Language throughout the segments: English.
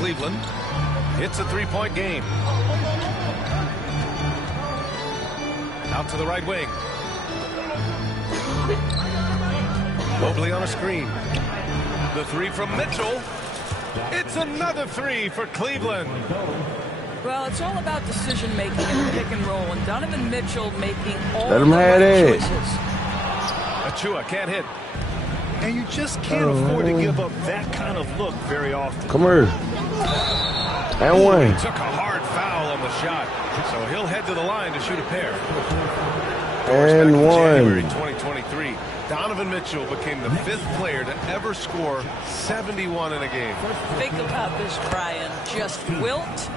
Cleveland. It's a three-point game. Out to the right wing. Mobley on a screen. The three from Mitchell. It's another three for Cleveland. Well, it's all about decision-making and pick and roll, and Donovan Mitchell making all Let the him have right it. choices. Achua can't hit. And you just can't afford to give up that kind of look very often. Come here. And one. He took a hard foul on the shot, so he'll head to the line to shoot a pair. And January one. 2023, Donovan Mitchell became the 5th player to ever score 71 in a game. Think about this, Brian. Just Wilt,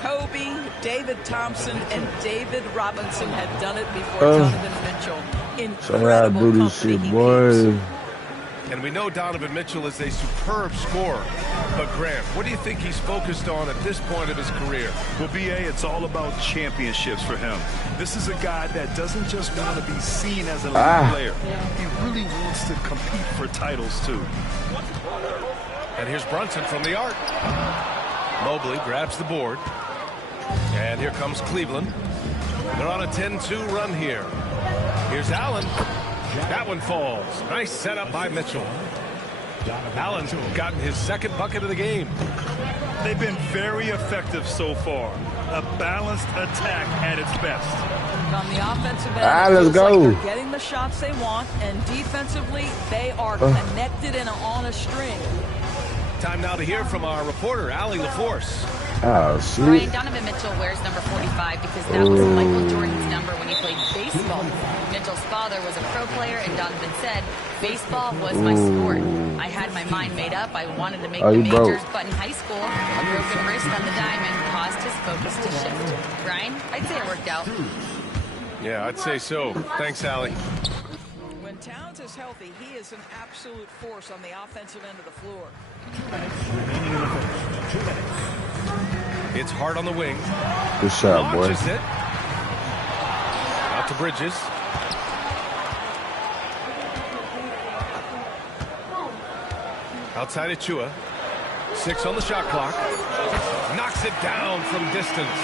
Kobe, David Thompson, and David Robinson had done it before Donovan Mitchell. So how I do this shit, boy. And we know Donovan Mitchell is a superb scorer. But, Grant, what do you think he's focused on at this point of his career? Well, B.A., it's all about championships for him. This is a guy that doesn't just want to be seen as an elite player. He really wants to compete for titles, too. And here's Brunson from the arc. Mobley grabs the board. And here comes Cleveland. They're on a 10-2 run here. Here's Allen. That one falls. Nice setup by Mitchell. Allen's gotten his 2nd bucket of the game. They've been very effective so far. A balanced attack at its best. On the offensive end, let's go. like they're getting the shots they want, and defensively, they are connected and on a string. Time now to hear from our reporter, Allie LaForce. Oh, shit. Brian, Donovan Mitchell wears number 45 because that was Michael Jordan's number when he played baseball. Mitchell's father was a pro player, and Donovan said, baseball was my sport. I had my mind made up. I wanted to make the majors, but in high school, a broken wrist on the diamond caused his focus to shift. Brian, I'd say it worked out. Yeah, I'd say so. Thanks, Allie. When Towns is healthy, he is an absolute force on the offensive end of the floor. It's hard on the wing. Good shot, boy. Launches it. Out to Bridges. Outside Achua. 6 on the shot clock. Knocks it down from distance.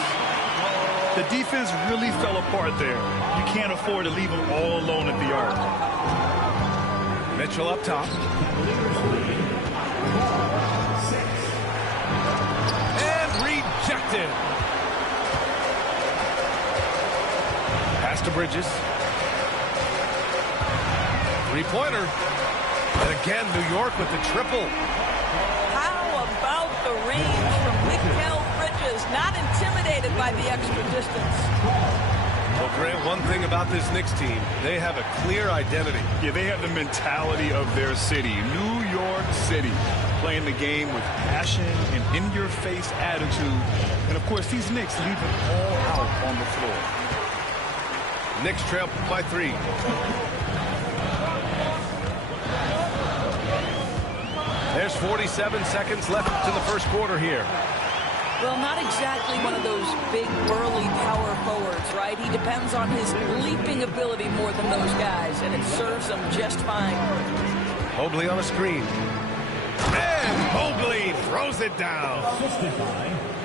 The defense really fell apart there. You can't afford to leave them all alone at the arc. Mitchell up top. And rejected. Pass to Bridges. 3-pointer. And again, New York with the triple. How about the range from Mikal Bridges? Not intimidated by the extra distance. Well, Grant, one thing about this Knicks team, they have a clear identity. Yeah, they have the mentality of their city, New York City, playing the game with passion and in-your-face attitude. And, of course, these Knicks leave it all out on the floor. Knicks trail by 3. There's 47 seconds left in the first quarter here. Well, not exactly one of those big, burly power forwards, right? He depends on his leaping ability more than those guys, and it serves him just fine. Mobley on a screen. And Mobley throws it down.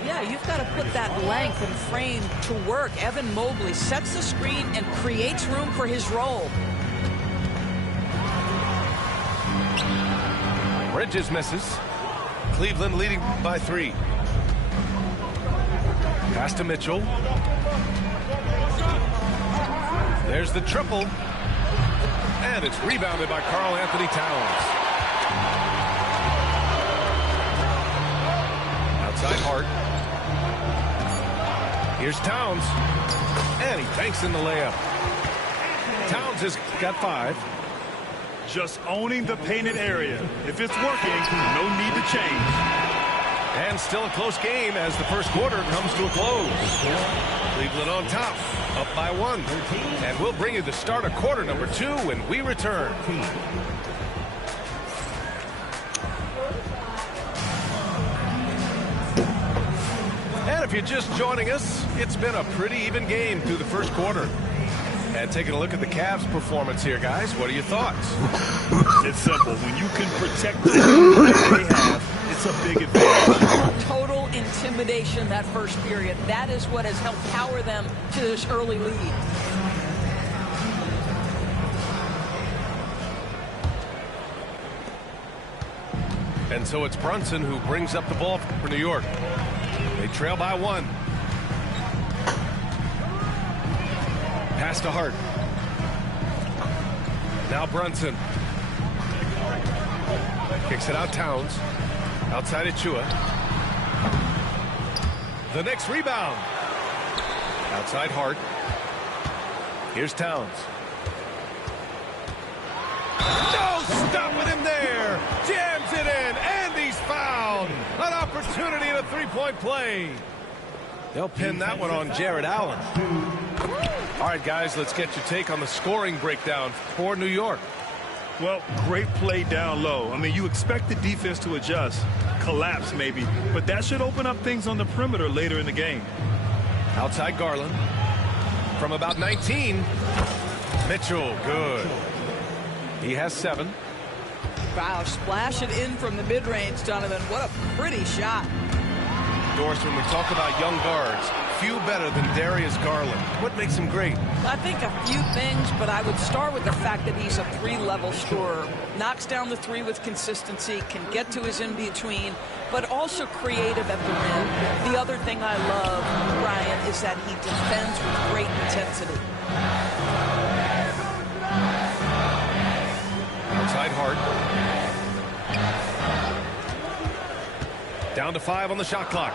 Yeah, you've got to put that length and frame to work. Evan Mobley sets the screen and creates room for his role. Bridges misses. Cleveland leading by 3. Pass to Mitchell. There's the triple. And it's rebounded by Karl Anthony Towns. Outside Hart. Here's Towns. And he banks in the layup. Towns has got 5. Just owning the painted area. If it's working, no need to change. And still a close game as the first quarter comes to a close. Cleveland on top, up by 1. And we'll bring you the start of quarter number 2 when we return. And if you're just joining us, it's been a pretty even game through the first quarter. And taking a look at the Cavs' performance here, guys, what are your thoughts? It's simple. When you can protect the lead they have, it's a big advantage. intimidation that first period. That is what has helped power them to this early lead. And so it's Brunson who brings up the ball for New York. They trail by 1. Pass to Hart. Now Brunson. Kicks it out Towns. Outside Achua. The next rebound. Outside Hart. Here's Towns. No, stopping him there. Jams it in, and he's fouled. An opportunity in a three-point play. They'll pin that one on Jared Allen. All right, guys, let's get your take on the scoring breakdown for New York. Well, great play down low. I mean, you expect the defense to adjust, collapse maybe, but that should open up things on the perimeter later in the game. Outside Garland. From about 19. Mitchell, good. He has 7. Wow, splash it in from the mid-range, Donovan. What a pretty shot. Doris, when we talk about young guards, few better than Darius Garland. What makes him great? I think a few things, but I would start with the fact that he's a 3-level scorer. Knocks down the 3 with consistency, can get to his in-between, but also creative at the rim. The other thing I love, Brian, is that he defends with great intensity. Outside Hart. Down to 5 on the shot clock.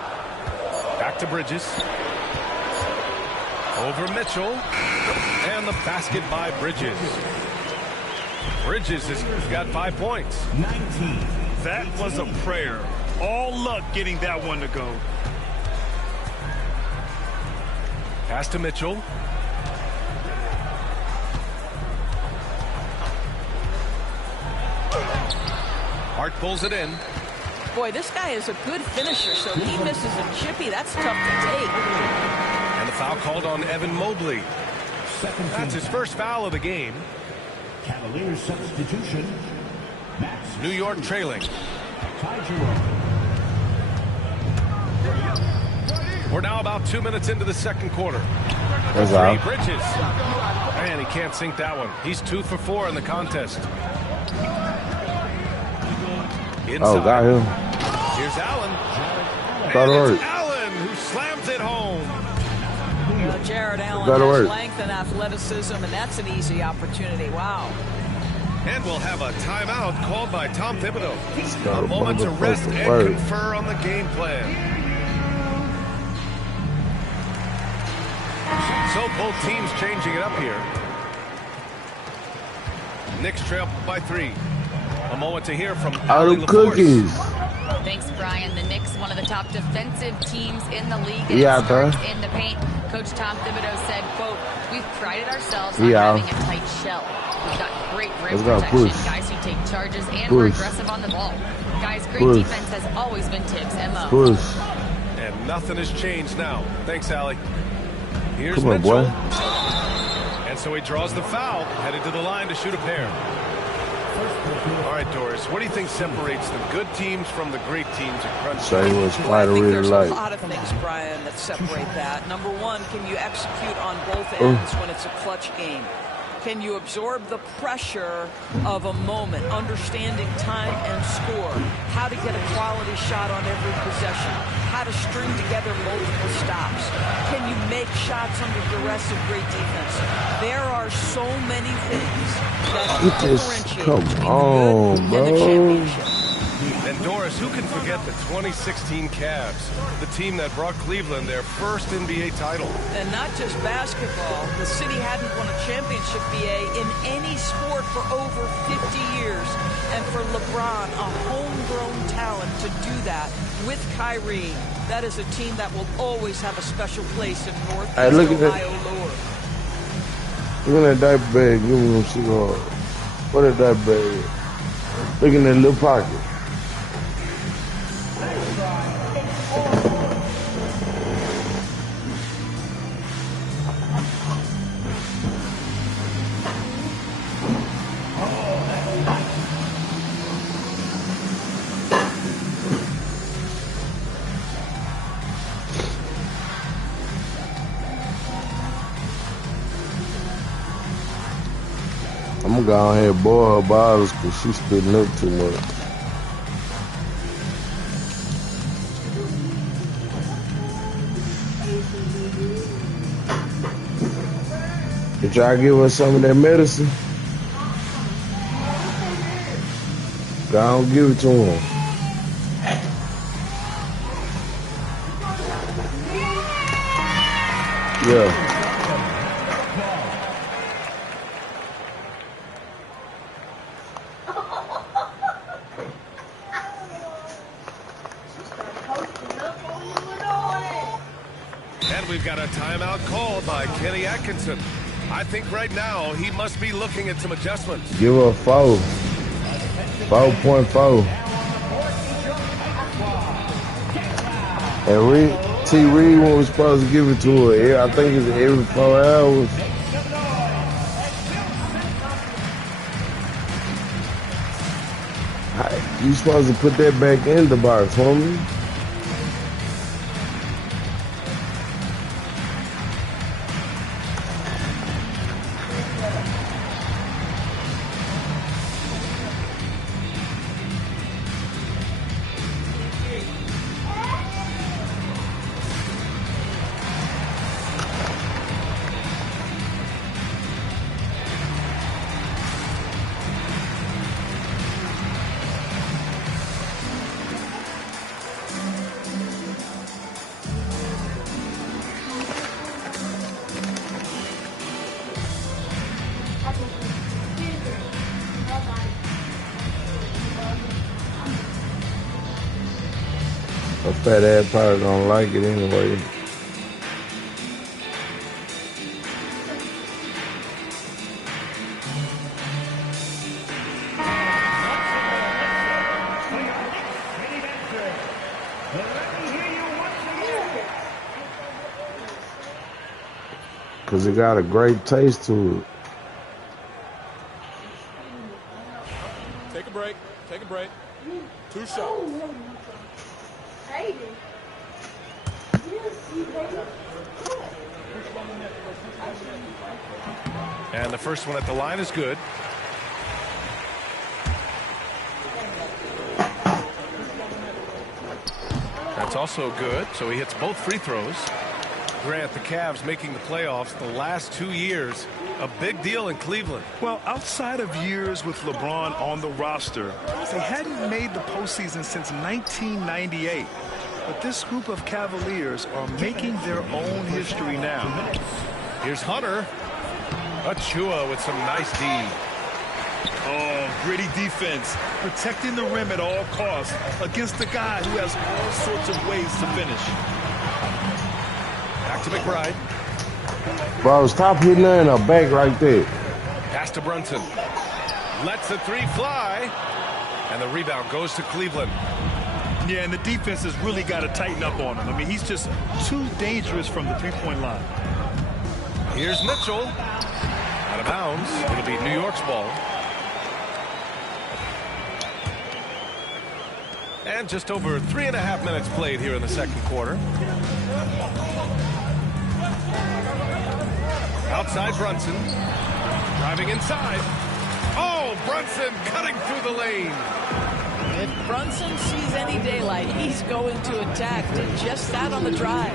Back to Bridges. Over Mitchell. And the basket by Bridges. Bridges has got 5 points. 19. That was a prayer. All luck getting that one to go. Pass to Mitchell. Hart pulls it in. Boy, this guy is a good finisher, so he misses a chippy. That's tough to take. And the foul called on Evan Mobley. That's his first foul of the game. Cavaliers substitution. New York trailing. We're now about 2 minutes into the second quarter. That's out. Bridges. Man, he can't sink that one. He's 2 for 4 in the contest. Inside. Oh, got him. Here's Allen. Got And it. it's Allen who slams it home. Jared Allen That'll has work. length and athleticism, and that's an easy opportunity. Wow. And we'll have a timeout called by Tom Thibodeau. got A a moment to rest motherfucking and word. confer on the game plan. So both teams changing it up here. Knicks trail by 3. A moment to hear from Out Ali of LaForce. cookies. Thanks, Brian. The Knicks, one of the top defensive teams in the league. And Yeah, it starts bro. in the paint. Coach Tom Thibodeau said, quote, "We've prided ourselves on Yeah. having a tight shell. We've got great rim Let's go, protection, push. guys who take charges, and we're Push. aggressive on the ball. Guys, great Push. defense has always been Tibbs' MO." Push. And nothing has changed now. Thanks, Allie. Here's Come on, Mitchell. boy. And so he draws the foul, headed to the line to shoot a pair. All right, Doris, what do you think separates the good teams from the great teams at crunch So he time? was Well, I quite a think really there's light. a lot of things, Brian, that separate that. Number one, can you execute on both ends when it's a clutch game? Can you absorb the pressure of a moment, understanding time and score, how to get a quality shot on every possession, how to string together multiple stops? Can you make shots under duress of great defense? There are so many things that Get this. differentiate Come between the on, good and the bro. championship. And Doris, who can forget the 2016 Cavs, the team that brought Cleveland their first NBA title? And not just basketball, the city hadn't won a championship, BA, in any sport for over 50 years. And for LeBron, a homegrown talent, to do that with Kyrie, that is a team that will always have a special place in Northeast Hey, look at that. Ohio lore. Look at that diaper bag. Give me some cigar. What is that bag? Look in that little pocket. go ahead and boil her bottles because she's spitting up too much. Did y'all give her some of that medicine? Go on, give it to him. Yeah. And we've got a timeout called by Kenny Atkinson. I think right now he must be looking at some adjustments. Give her a 4. 4.4. And T. Reed was supposed to give it to her. I think it's every 4 hours. You supposed to put that back in the box, homie. A fat ass probably don't like it anyway. Cause it got a great taste to it. Take a break. Take a break. 2 shots. And the first one at the line is good. That's also good, so he hits both free throws. Grant, the Cavs making the playoffs the last 2 years, a big deal in Cleveland. Well, outside of years with LeBron on the roster, they hadn't made the postseason since 1998. But this group of Cavaliers are making their own history now. Here's Hunter. Achua with some nice D. Oh, gritty defense, protecting the rim at all costs against the guy who has all sorts of ways to finish. Back to McBride. Bro, stop hitting her in her back right there. Pass to Brunson. Lets the 3 fly. And the rebound goes to Cleveland. Yeah, and the defense has really got to tighten up on him. I mean, he's just too dangerous from the three-point line. Here's Mitchell. Out of bounds. It'll be New York's ball. And just over 3.5 minutes played here in the second quarter. Outside Brunson. Driving inside. Oh, Brunson cutting through the lane. If Brunson sees any daylight, he's going to attack. Did just that on the drive.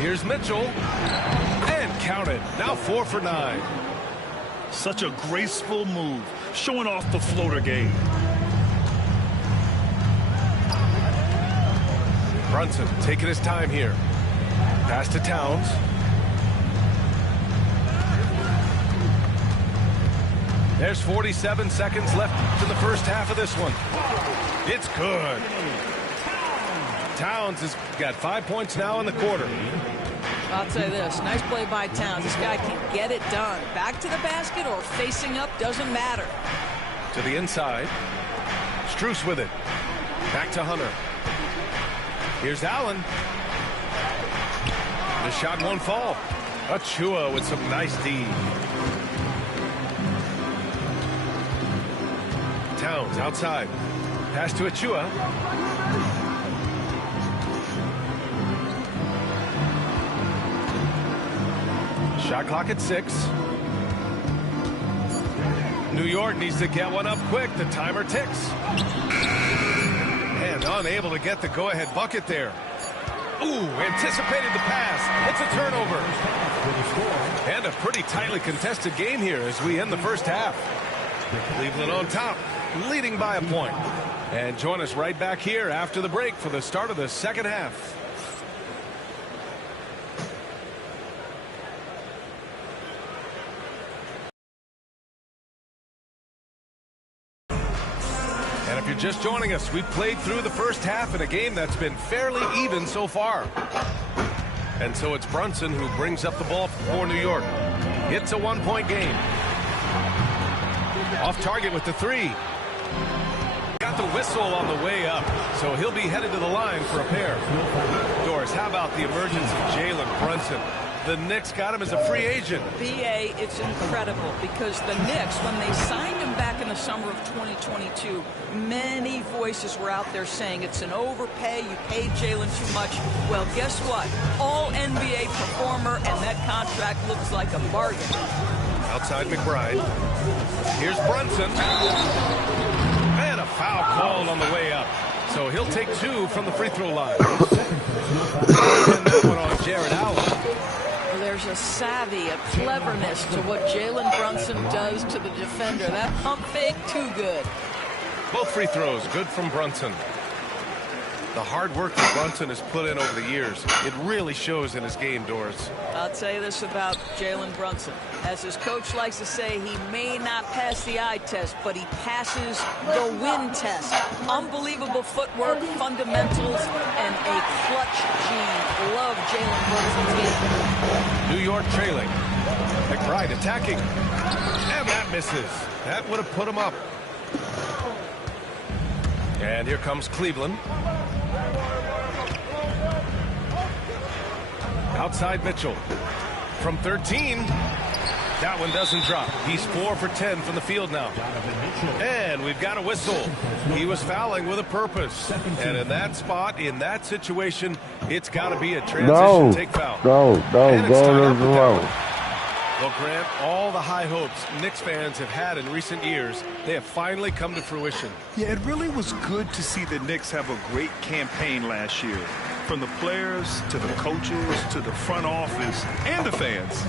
Here's Mitchell. And counted. Now 4 for 9. Such a graceful move, showing off the floater game. Brunson taking his time here. Pass to Towns. There's 47 seconds left in the first half of this one. It's good. Towns has got 5 points now in the quarter. I'll tell you this, nice play by Towns. This guy can get it done. Back to the basket or facing up, doesn't matter. To the inside. Strus with it. Back to Hunter. Here's Allen. The shot won't fall. Achua with some nice D. Towns outside. Pass to Achua. Shot clock at 6. New York needs to get one up quick. The timer ticks. And unable to get the go-ahead bucket there. Ooh, anticipated the pass. It's a turnover. And a pretty tightly contested game here as we end the first half. Cleveland on top, leading by a point. And join us right back here after the break for the start of the second half. And if you're just joining us, we've played through the first half in a game that's been fairly even so far. And so it's Brunson who brings up the ball for New York. It's a one-point game. Off target with the three. Got the whistle on the way up, so he'll be headed to the line for a pair. Doris, how about the emergence of Jalen Brunson? The Knicks got him as a free agent. BA, it's incredible because the Knicks, when they signed him back in the summer of 2022, many voices were out there saying it's an overpay, you paid Jalen too much. Well, guess what? All NBA performer, and that contract looks like a bargain. Outside McBride. Here's Brunson. And a foul called on the way up. So he'll take two from the free throw line. And that one on Jared Allen. There's a savvy, a cleverness to what Jalen Brunson does to the defender. That pump fake, too good. Both free throws, good from Brunson. The hard work that Brunson has put in over the years, it really shows in his game, Doris. I'll tell you this about Jalen Brunson. As his coach likes to say, he may not pass the eye test, but he passes the win test. Unbelievable footwork, fundamentals, and a clutch gene. Love Jalen Brunson's game. New York trailing. McBride attacking. And that misses. That would have put him up. And here comes Cleveland. Outside Mitchell. From 13. That one doesn't drop. He's 4 for 10 from the field now. And we've got a whistle. He was fouling with a purpose. And in that spot, in that situation, it's got to be a transition take foul. Go to the road. Well, Grant, all the high hopes Knicks fans have had in recent years, they have finally come to fruition. Yeah, it really was good to see the Knicks have a great campaign last year. From the players to the coaches to the front office and the fans.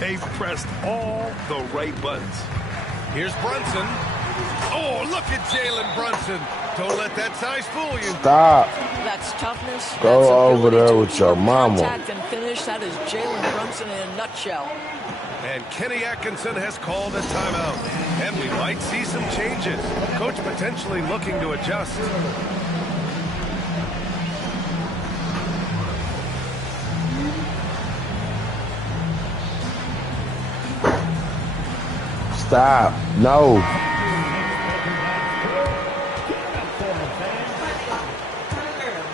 They've pressed all the right buttons. Here's Brunson. Oh, look at Jalen Brunson. Don't let that size fool you. Stop. That's toughness. Go That's over there with to your mama. Contact and finish. That is Jalen Brunson in a nutshell. And Kenny Atkinson has called a timeout. And we might see some changes. Coach potentially looking to adjust. Stop. No.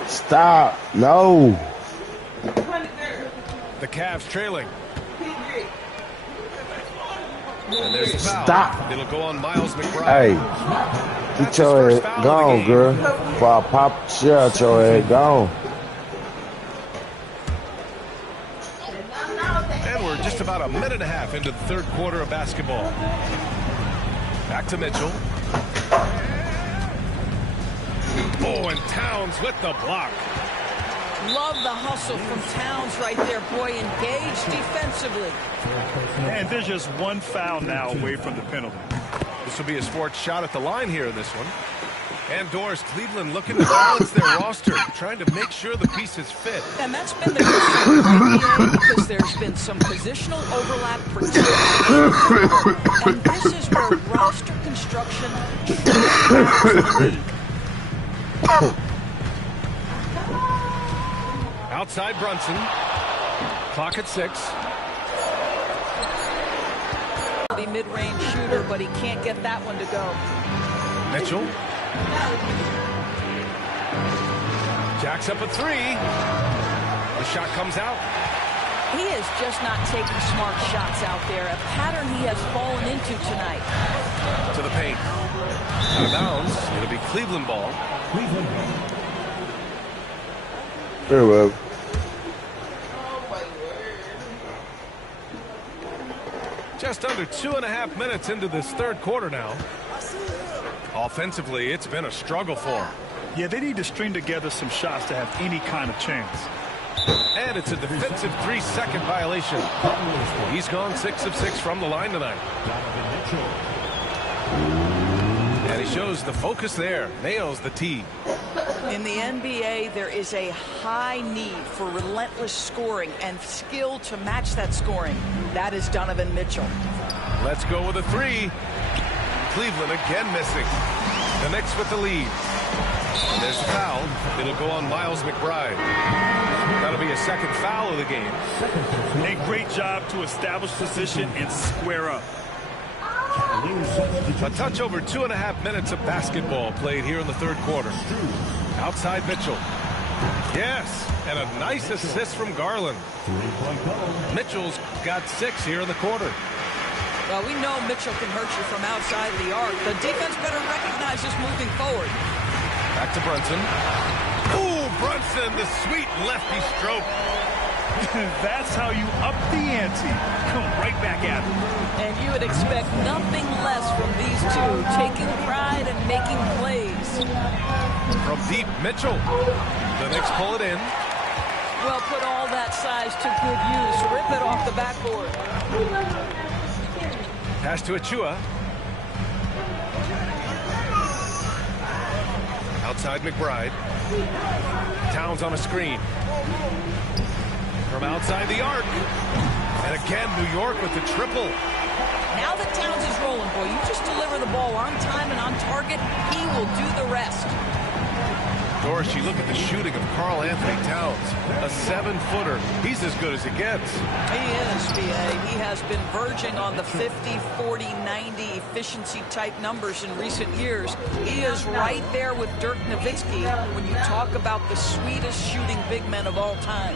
Stop. No. The Cavs trailing. And there's the foul. Stop. It'll go on Miles McBride. Hey, get your head gone, girl. Before I pop shit out your head, gone. And we're just about a minute and a half into the third quarter of basketball. Back to Mitchell. Oh, and Towns with the block. Love the hustle from Towns right there. Boy, engaged defensively. And there's just one foul now away from the penalty. This will be a sports shot at the line here in this one. And Doris, Cleveland looking to balance their roster, trying to make sure the pieces fit. And that's been the concern of the NBA because there's been some positional overlap, particularly. And this is where roster construction should Outside Brunson. Clock at 6. be mid-range shooter, but he can't get that one to go. Mitchell. Jacks up a three. The shot comes out. He is just not taking smart shots out there, a pattern he has fallen into tonight. To the paint. Out of bounds. It'll be Cleveland ball. Cleveland. Very well. Just under 2.5 minutes into this third quarter now. Offensively, it's been a struggle for them. Yeah, they need to string together some shots to have any kind of chance. And it's a defensive 3-second violation. He's gone 6 of 6 from the line tonight. And he shows the focus there. Nails the tee. In the NBA, there is a high need for relentless scoring and skill to match that scoring. That is Donovan Mitchell. Let's go with a 3. Cleveland again missing. The Knicks with the lead. There's the foul. It'll go on Miles McBride. That'll be a second foul of the game. A great job to establish position and square up. A touch over 2.5 minutes of basketball played here in the third quarter. Outside Mitchell. Yes, and a nice assist from Garland. Mitchell's got 6 here in the quarter. Well, we know Mitchell can hurt you from outside the arc. The defense better recognize this moving forward. Back to Brunson. Ooh, Brunson, the sweet lefty stroke. That's how you up the ante. Come right back at it. And you would expect nothing less from these two, taking pride and making plays. From deep, Mitchell. The Knicks pull it in. Well, put all that size to good use. Rip it off the backboard. Pass to Achua. Outside McBride. Towns on a screen. From outside the arc. And again, New York with the triple. Now that Towns is rolling, boy, you just deliver the ball on time and on target, he will do the rest. Doris, you look at the shooting of Karl Anthony Towns. A 7-footer. He's as good as it gets. He is, B.A. He has been verging on the 50, 40, 90 efficiency type numbers in recent years. He is right there with Dirk Nowitzki when you talk about the sweetest shooting big men of all time.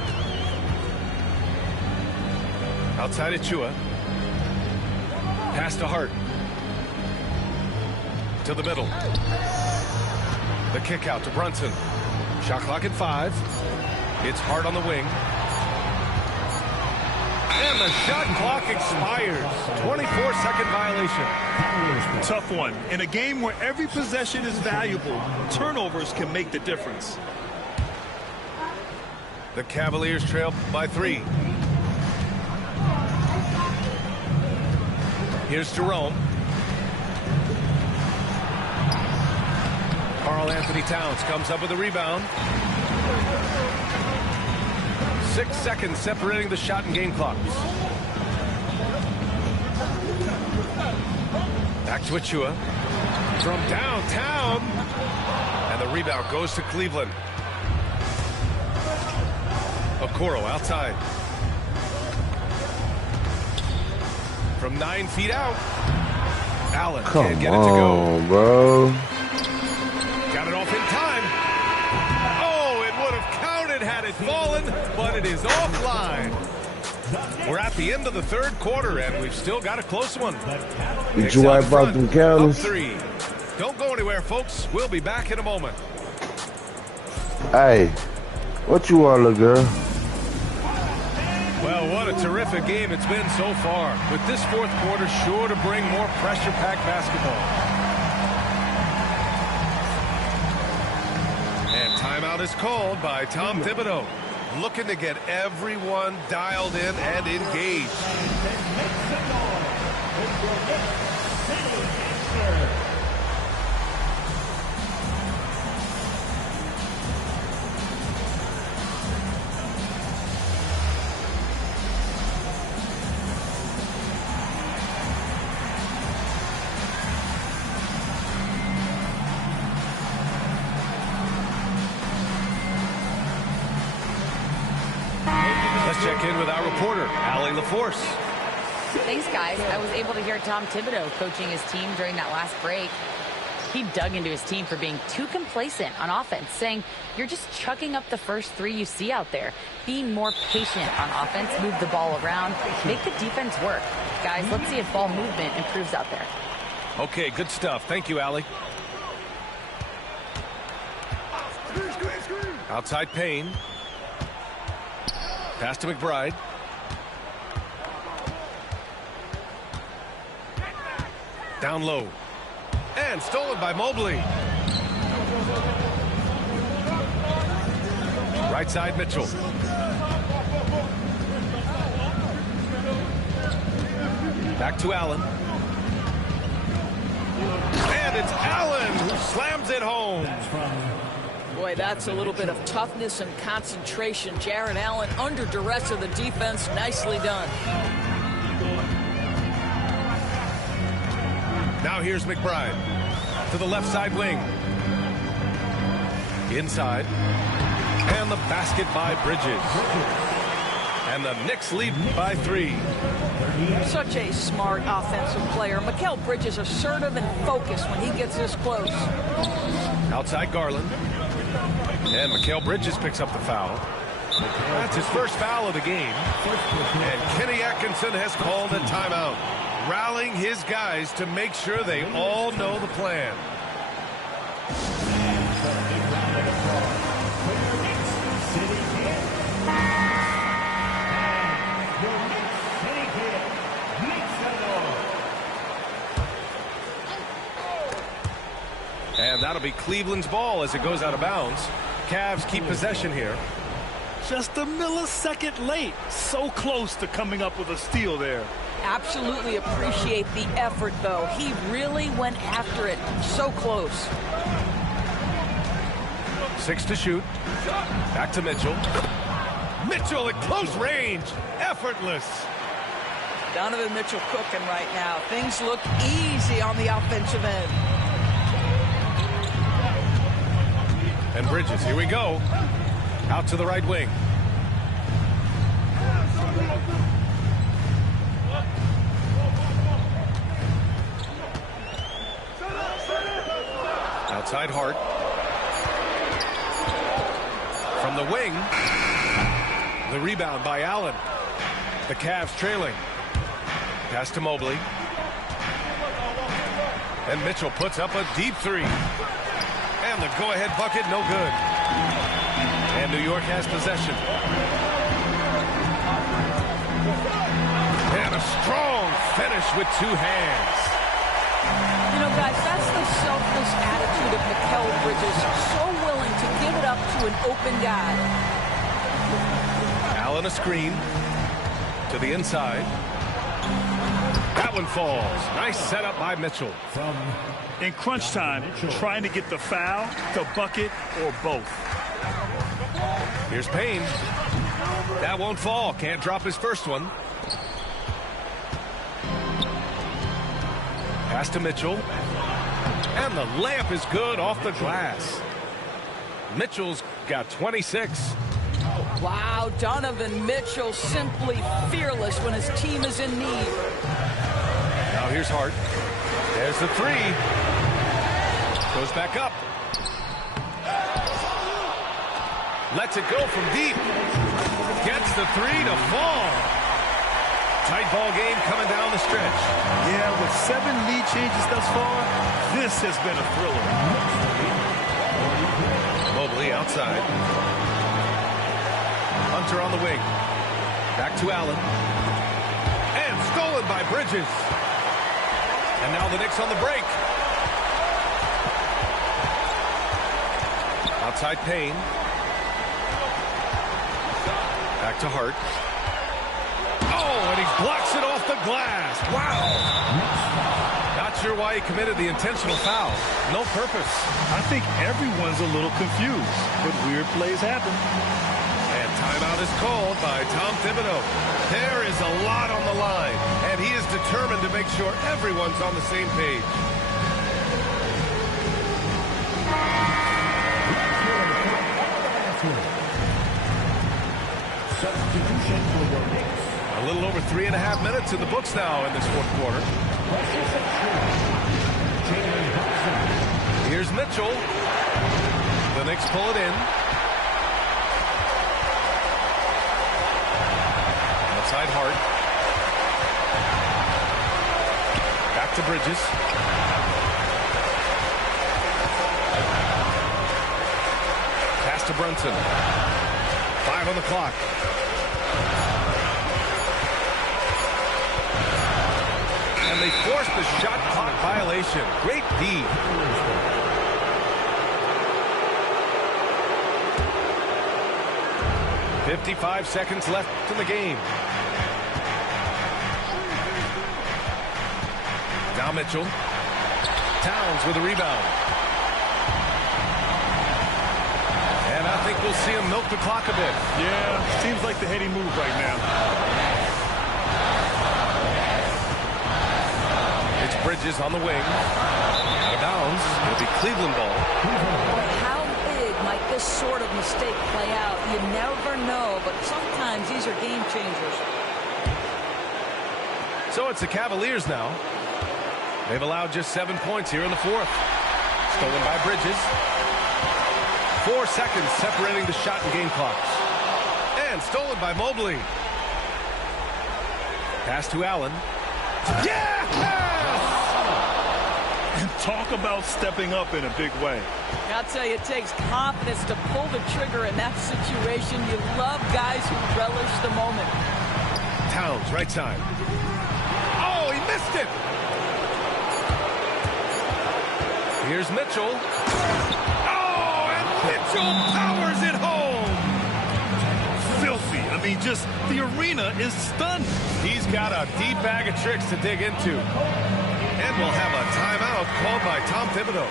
Outside Achua. Pass to Hart. To the middle. The kick out to Brunson. Shot clock at 5. It's Hart on the wing. And the shot clock expires. 24-second violation. Tough one. In a game where every possession is valuable, turnovers can make the difference. The Cavaliers trail by 3. Here's Jerome. Karl Anthony Towns comes up with a rebound. 6 seconds separating the shot and game clocks. Back to Achua. From downtown. And the rebound goes to Cleveland. Okoro outside. From 9 feet out. Allen can't get it to go. Bro. Got it off in time. Oh, it would have counted had it fallen, but it is offline. We're at the end of the third quarter, and we've still got a close one. Did you wipe out them counters? 3. Don't go anywhere, folks. We'll be back in a moment. Hey, what you want, little girl? Well, what a terrific game it's been so far. With this fourth quarter sure to bring more pressure-packed basketball. And timeout is called by Tom Thibodeau, looking to get everyone dialed in and engaged. Let's check in with our reporter, Allie LaForce. Thanks, guys. I was able to hear Tom Thibodeau coaching his team during that last break. He dug into his team for being too complacent on offense, saying, you're just chucking up the first 3 you see out there. Be more patient on offense, move the ball around, make the defense work. Guys, let's see if ball movement improves out there. Okay, good stuff. Thank you, Allie. Outside Payne. Pass to McBride. Down low. And stolen by Mobley. Right side, Mitchell. Back to Allen. And it's Allen who slams it home. Boy, that's a little bit of toughness and concentration. Jarrett Allen under duress of the defense. Nicely done. Now here's McBride to the left side wing. Inside. And the basket by Bridges. And the Knicks lead by 3. Such a smart offensive player. Mikal Bridges assertive and focused when he gets this close. Outside Garland. And Mikal Bridges picks up the foul. That's his first foul of the game. And Kenny Atkinson has called a timeout, rallying his guys to make sure they all know the plan. And that'll be Cleveland's ball as it goes out of bounds. Cavs keep possession here. Just a millisecond late. So close to coming up with a steal there. Absolutely appreciate the effort, though. He really went after it. So close. 6 to shoot. Back to Mitchell. Mitchell at close range. Effortless. Donovan Mitchell cooking right now. Things look easy on the offensive end. And Bridges, here we go. Out to the right wing. Outside Hart. From the wing. The rebound by Allen. The Cavs trailing. Pass to Mobley. And Mitchell puts up a deep 3. And the go-ahead bucket, no good. And New York has possession. And a strong finish with 2 hands. You know, guys, that's the selfless attitude of Mikal Bridges. So willing to give it up to an open guy. Allen a screen to the inside. That one falls. Nice setup by Mitchell. In crunch time, trying to get the foul, the bucket, or both. Here's Payne. That won't fall. Can't drop his first one. Pass to Mitchell. And the layup is good off the glass. Mitchell's got 26. Wow, Donovan Mitchell simply fearless when his team is in need. Now here's Hart. There's the 3. Goes back up. Lets it go from deep. Gets the 3 to fall. Tight ball game coming down the stretch. Yeah, with 7 lead changes thus far, this has been a thriller. Mobley outside. Hunter on the wing. Back to Allen. And stolen by Bridges. And now the Knicks on the break. Outside Payne. Back to Hart. Oh, and he blocks it off the glass. Wow. Not sure why he committed the intentional foul. No purpose. I think everyone's a little confused, but weird plays happen. And timeout is called by Tom Thibodeau. There is a lot on the line, and he is determined to make sure everyone's on the same page. Substitution for the Knicks. A little over 3.5 minutes in the books now in this fourth quarter. Here's Mitchell. The Knicks pull it in. Outside Hart. Back to Bridges. Pass to Brunson. 5 on the clock. And and they forced the shot clock violation. Great D. "55 seconds left in the game. Now Mitchell. Towns with a rebound. And I think we'll see him milk the clock a bit. Yeah, seems like the heady move right now. It's Bridges on the wing. Out of bounds. It'll be Cleveland ball. How big might this sort of mistake play out? You never know, but sometimes these are game changers. So it's the Cavaliers now. They've allowed just 7 points here in the fourth. Stolen by Bridges. 4 seconds separating the shot and game clocks. And stolen by Mobley. Pass to Allen. Yes! And talk about stepping up in a big way. I'll tell you, it takes confidence to pull the trigger in that situation. You love guys who relish the moment. Towns, right side. Oh, he missed it! Here's Mitchell. Oh, and Mitchell powers it home! Filthy. I mean, just the arena is stunned. He's got a deep bag of tricks to dig into. And we'll have a timeout called by Tom Thibodeau.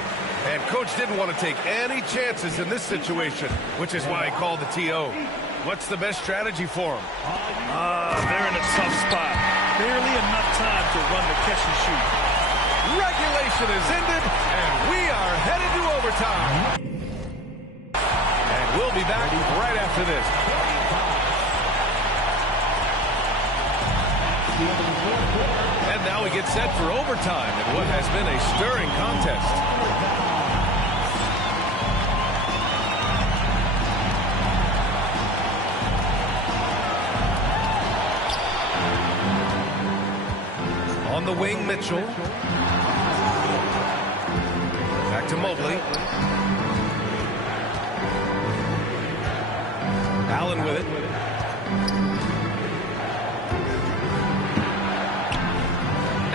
And Coach didn't want to take any chances in this situation, which is why he called the TO. What's the best strategy for him? They're in a tough spot. Barely enough time to run the catch and shoot. Regulation is ended, and we are headed to overtime. And we'll be back right after this. And now we get set for overtime in what has been a stirring contest. On the wing, Mitchell. Back to Mobley. Allen with it.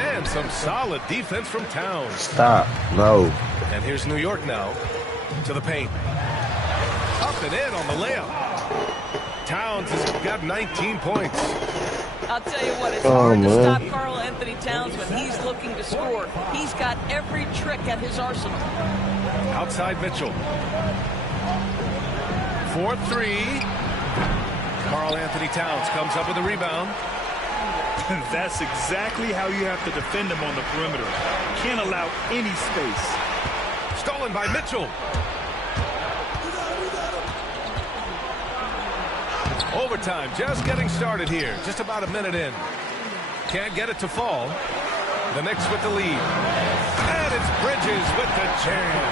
And some solid defense from Towns. Stop. No. And here's New York now to the paint. Up and in on the layup. Towns has got 19 points. I'll tell you what, it's hard to stop Karl Anthony Towns when he's looking to score. He's got every trick at his arsenal. Outside Mitchell. 4-3. Karl Anthony Towns comes up with a rebound. That's exactly how you have to defend him on the perimeter. Can't allow any space. Stolen by Mitchell. Overtime just getting started here. Just about a minute in. Can't get it to fall. The Knicks with the lead. And it's Bridges with the jam.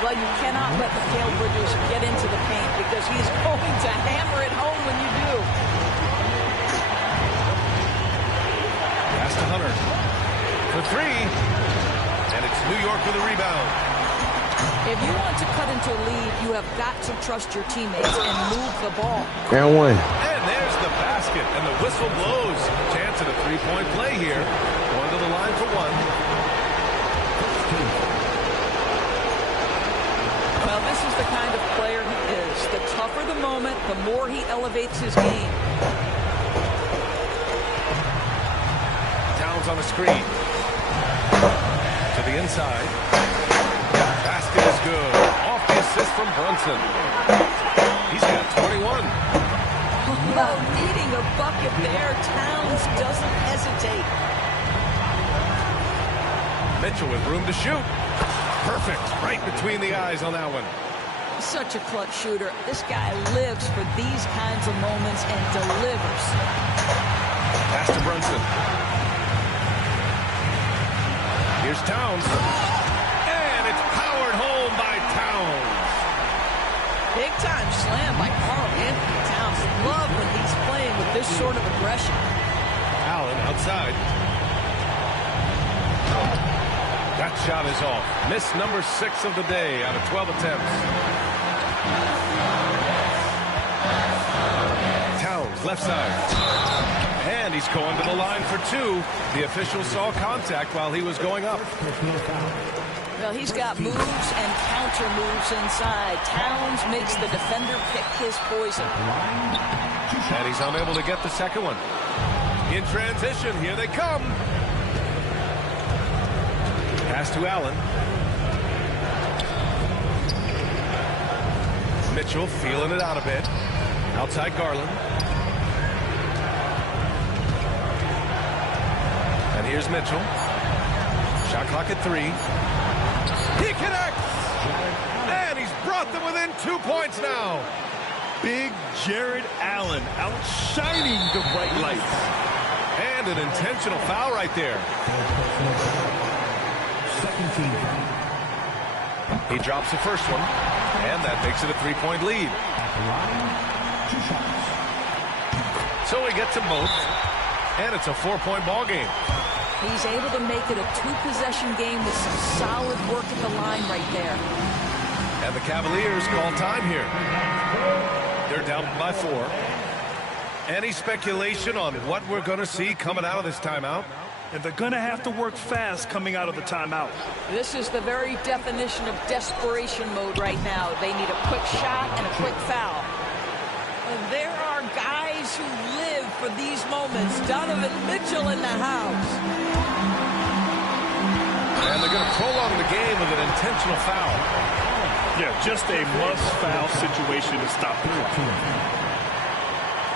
Well, you cannot let Mikal Bridges get into the paint because he's going to hammer it home when you do. Pass to Hunter. For three. And it's New York with a rebound. If you want to cut into a lead, you have got to trust your teammates and move the ball. And one. And there's the basket, and the whistle blows. Chance at a three-point play here. Going to the line for one. Well, this is the kind of player he is. The tougher the moment, the more he elevates his game. Towns on a screen. To the inside. Basket is good. Off the assist from Brunson. He's got 21. Well, needing a bucket there, Towns doesn't hesitate. Mitchell with room to shoot. Perfect. Right between the eyes on that one. Such a clutch shooter. This guy lives for these kinds of moments and delivers. Pass to Brunson. Here's Towns. And it's powered home by Towns. Big time slam by Karl Anthony Towns. Love when he's playing with this sort of aggression. Allen outside. That shot is off. Miss number 6 of the day out of 12 attempts. Towns left side. And he's going to the line for two. The official saw contact while he was going up. Well, he's got moves and counter moves inside. Towns makes the defender pick his poison. And he's unable to get the second one. In transition, here they come. Pass to Allen. Mitchell feeling it out a bit. Outside Garland. And here's Mitchell. Shot clock at 3. He connects! And he's brought them within 2 points now. Big Jared Allen outshining the bright lights. And an intentional foul right there. Second team. He drops the first one, and that makes it a 3-point lead. At the line, 2 shots. So he gets them both, and it's a 4-point ball game. He's able to make it a 2-possession game with some solid work at the line right there. And the Cavaliers call time here. They're down by 4. Any speculation on what we're going to see coming out of this timeout? And they're going to have to work fast coming out of the timeout. This is the very definition of desperation mode right now. They need a quick shot and a quick foul. And there are guys who live for these moments. Donovan Mitchell in the house. And they're going to prolong the game with an intentional foul. Yeah, just a must-foul situation to stop the clock.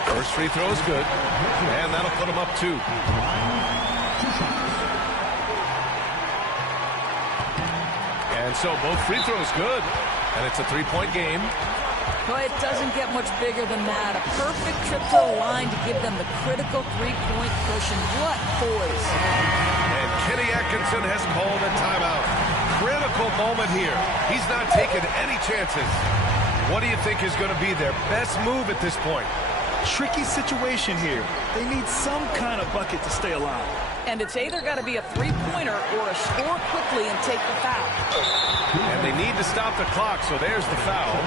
First free throw is good, and that'll put them up 2. And so both free throws good, and it's a 3-point game. Boy, it doesn't get much bigger than that. A perfect trip to the line to give them the critical 3-point cushion. What poise. And Kenny Atkinson has called a timeout. Critical moment here. He's not taking any chances. What do you think is going to be their best move at this point? Tricky situation here. They need some kind of bucket to stay alive. And it's either got to be a 3-pointer or a score quickly and take the foul. And they need to stop the clock, so there's the foul.